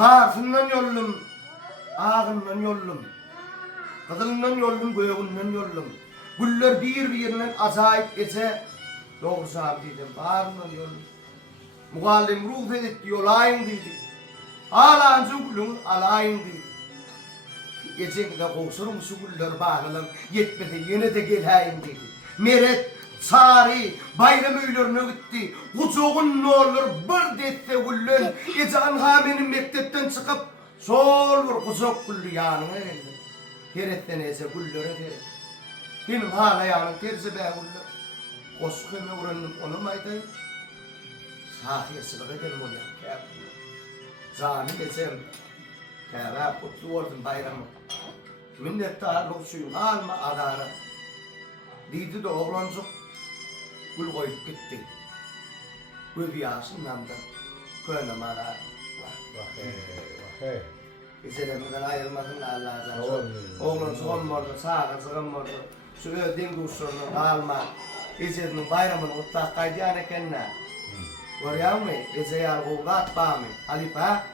Tarsından yollum, ağından yollum, kızılından yollum, göğünden yollum. Güller bir-birinden acayip etse, doğrusu abi dedim, bağrından yollum. Muallim ruh edetti, yolayım dedi. Ağlancı gülün alayım dedi. Geçen de kovsurum şu güller bağlalım, yetmedi yine de geleyim dedi. Meret, Sari, bayram öylerine gitti. Kucuğun ne olur bir dette güllün. Ecağın haminin mektepten çıkıp sol vur kucuk güllü yanına geldi. Keretten ese güllere keret. Benim hala yanım terzi be güllü. Koskeme uğranım onu mayday. Sahiyasılık edelim onu ya. Zanim esem. Kâra kutlu oldum bayramı. Minnettarlık suyun alma adara. Didi de oğlancık. Gül koyup gitti. Gül yağsından da köyüne mağara. Gezelemeden ayrılmadın Allah'tan. Oğlancık olmadı, sağlıcık olmadı. Şu ödün kuşlarını alma. Gezenin bayramını mutlak kaydiyan ekenler. Görüyor musun? Geze yar kovda atma mı? Halip ha?